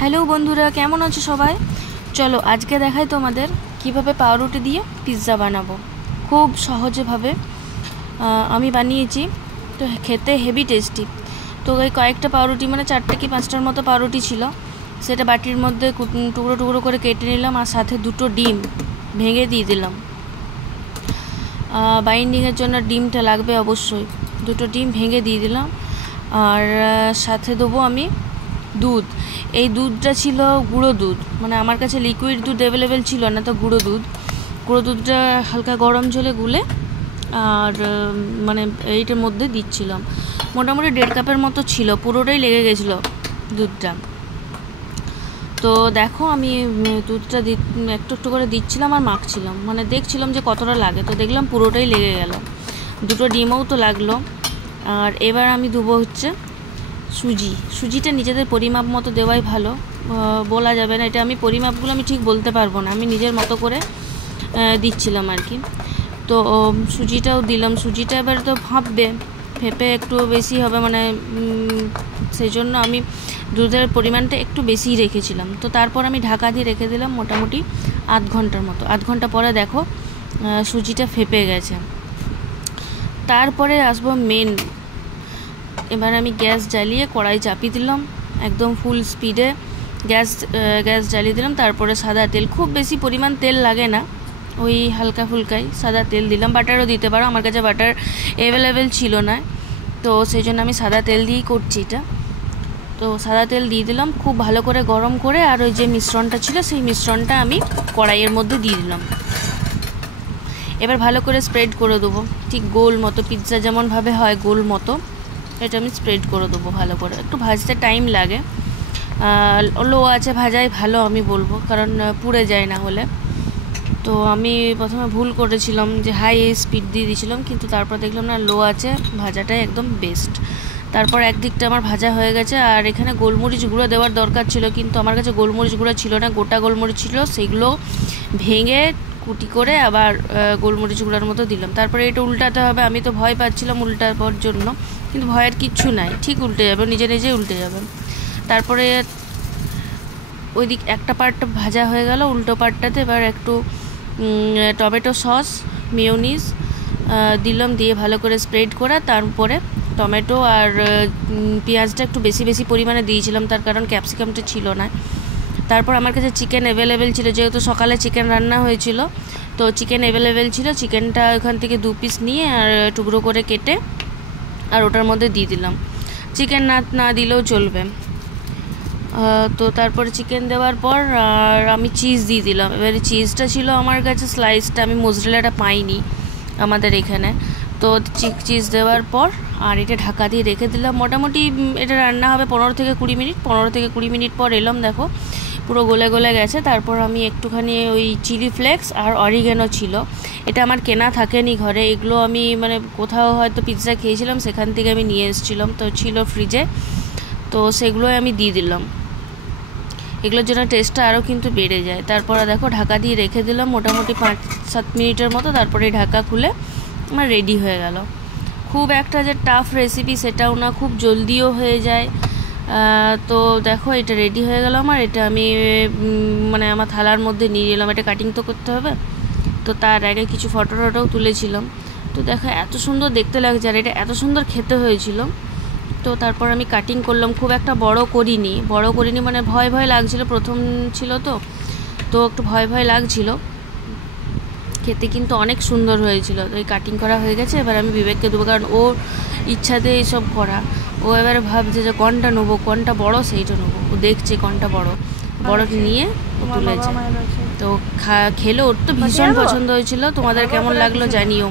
Hello বন্ধুরা, কেমন আছো সবাই? চলো আজকে দেখাই তোমাদের কিভাবে পাউরুটি দিয়ে পিৎজা বানাবো। খুব সহজভাবে আমি বানিয়েছি, তো খেতে হেভি টেস্টি। তো ওই কয়েকটা পাউরুটি, মানে 4টে কি 5টার মতো পাউরুটি ছিল, সেটা বাটির মধ্যে টুকরো টুকরো করে কেটে নিলাম, আর সাথে 2টো ডিম ভেঙে দিয়ে দিলাম। বাইন্ডিংয়ের জন্য ডিমটা লাগবে অবশ্যই। 2টো ডিম ভেঙে দিয়ে দিলাম, আর সাথে দেবো আমি দুধ। এই দুধটা ছিল গুঁড়ো দুধ, মানে আমার কাছে লিকুইড দুধ অ্যাভেলেবেল ছিল না, তো গুঁড়ো দুধটা হালকা গরম জলে গুলে আর মানে এইটার মধ্যে দিচ্ছিলাম। মোটামুটি 1.5 কাপের মতো ছিল, পুরোটাই লেগে গেছিলো দুধটা। তো দেখো আমি দুধটা একটু একটু করে দিচ্ছিলাম আর মাখছিলাম, মানে দেখছিলাম যে কতটা লাগে, তো দেখলাম পুরোটাই লেগে গেল। 2টো ডিমও তো লাগলো। আর এবার আমি দেবো হচ্ছে সুজিটা নিজেদের পরিমাপ মতো দেওয়াই ভালো, বলা যাবে না। এটা আমি পরিমাপগুলো আমি ঠিক বলতে পারবো না, আমি নিজের মতো করে দিচ্ছিলাম আর কি। তো সুজিটাও দিলাম। সুজিটা এবার তো ফেঁপে একটু বেশি হবে, মানে সেই জন্য আমি দুধের পরিমাণটা একটু বেশিই রেখেছিলাম। তো তারপর আমি ঢাকা দিয়ে রেখে দিলাম মোটামুটি আধ ঘন্টার মতো। আধ ঘন্টা পরে দেখো সুজিটা ফেঁপে গেছে। তারপরে আসবো মেন। এবার আমি গ্যাস জ্বালিয়ে কড়াই চাপিয়ে দিলাম, একদম ফুল স্পিডে গ্যাস জ্বালিয়ে দিলাম। তারপরে সাদা তেল, খুব বেশি পরিমাণ তেল লাগে না, ওই হালকা ফুলকাই সাদা তেল দিলাম। বাটারও দিতে পারো, আমার কাছে বাটার অ্যাভেলেবেল ছিল না, তো সেই জন্য আমি সাদা তেল দিয়েই করছি এটা। তো সাদা তেল দিয়ে দিলাম, খুব ভালো করে গরম করে। আর ওই যে মিশ্রণটা ছিল, সেই মিশ্রণটা আমি কড়াইয়ের মধ্যে দিয়ে দিলাম। এবার ভালো করে স্প্রেড করে দেবো, ঠিক গোল মতো, পিৎজা যেমনভাবে হয় গোল মতো, এটা আমি স্প্রেড করে দেবো ভালো করে। একটু ভাজতে টাইম লাগে, লো আছে ভাজাই ভালো আমি বলবো, কারণ পুড়ে যায় না হলে। তো আমি প্রথমে ভুল করেছিলাম যে হাই স্পিড দিয়ে দিয়েছিলাম, কিন্তু তারপর দেখলাম না, লো আছে ভাজাটাই একদম বেস্ট। তারপর একদিকটা আমার ভাজা হয়ে গেছে। আর এখানে গোলমরিচ গুঁড়ো দেওয়ার দরকার ছিল, কিন্তু আমার কাছে গোলমরিচ গুঁড়ো ছিল না, গোটা গোলমরিচ ছিল, সেগুলো ভেঙে কুটি করে আবার গোলমরিচ গুঁড়োর মতো দিলাম। তারপরে এটা উল্টাতে হবে, আমি তো ভয় পাচ্ছিলাম উল্টাবার জন্য, কিন্তু ভয়ের কিচ্ছু নাই, ঠিক উল্টে যাবে, নিজে নিজেই উল্টে যাবে। তারপরে ওই দিক একটা পার্ট ভাজা হয়ে গেল, উল্টো পার্টটাতে এবার একটু টমেটো সস, মেয়োনিজ দিলাম, দিয়ে ভালো করে স্প্রেড করে তারপরে টমেটো আর পেঁয়াজটা একটু বেশি বেশি পরিমাণে দিয়েছিলাম, তার কারণ ক্যাপসিকামটা ছিল না। তারপর আমার কাছে চিকেন অ্যাভেলেবেল ছিল, যেহেতু সকালে চিকেন রান্না হয়েছিল, তো চিকেন অ্যাভেলেবেল ছিল। চিকেনটা ওখান থেকে 2 পিস নিয়ে আর টুকরো করে কেটে আর ওটার মধ্যে দিয়ে দিলাম। চিকেন না দিলেও চলবে। তো তারপরে চিকেন দেওয়ার পর আর আমি চিজ দিয়ে দিলাম। এবারে চিজটা ছিল আমার কাছে স্লাইসটা, আমি মোজরেলাটা পাইনি আমাদের এখানে। তো চিজ দেওয়ার পর আর এটা ঢাকা দিয়ে রেখে দিলাম। মোটামুটি এটা রান্না হবে 15 থেকে 20 মিনিট। 15 থেকে 20 মিনিট পর এলাম, দেখো পুরো গলে গেছে। তারপর আমি একটুখানি ওই চিলি ফ্লেক্স আর অরিগ্যানো ছিল, এটা আমার কেনা থাকেনি ঘরে, এগুলো আমি মানে কোথাও হয়তো পিৎজা খেয়েছিলাম, সেখান থেকে আমি নিয়ে এসেছিলাম, তো ছিল ফ্রিজে, তো সেগুলোই আমি দিয়ে দিলাম। এগুলোর জন্য টেস্টটা আরও কিন্তু বেড়ে যায়। তারপরে দেখো ঢাকা দিয়ে রেখে দিলাম মোটামুটি 5-7 মিনিটের মতো। তারপরে ঢাকা খুলে আমার রেডি হয়ে গেল। খুব একটা যে টাফ রেসিপি সেটাও না, খুব জলদিও হয়ে যায়। তো দেখো এটা রেডি হয়ে গেল আমার। এটা আমি মানে আমার থালার মধ্যে নিয়ে নিলাম, এটা কাটিং তো করতে হবে, তো তার আগে কিছু ফটোটাও তুলেছিলাম। তো দেখো এত সুন্দর দেখতে লাগছে, আর এটা এত সুন্দর খেতে হয়েছিল। তো তারপর আমি কাটিং করলাম, খুব একটা বড় করিনি মানে ভয় লাগছিল, প্রথম ছিল তো একটু ভয় লাগছিল। খেতে কিন্তু অনেক সুন্দর হয়েছিল। তো এই কাটিং করা হয়ে গেছে, এবার আমি বিবেককে দেবো, কারণ ওর ইচ্ছাতে এইসব করা। ও এবারে ভাবছে যে কোনটা নেবো, কোনটা বড় সেইটা নেবো, ও দেখছে কোনটা বড় নিয়ে ও তুলেছে। তো খেলো, ওর তো ভীষণ পছন্দ হয়েছিল। তোমাদের কেমন লাগলো জানিও।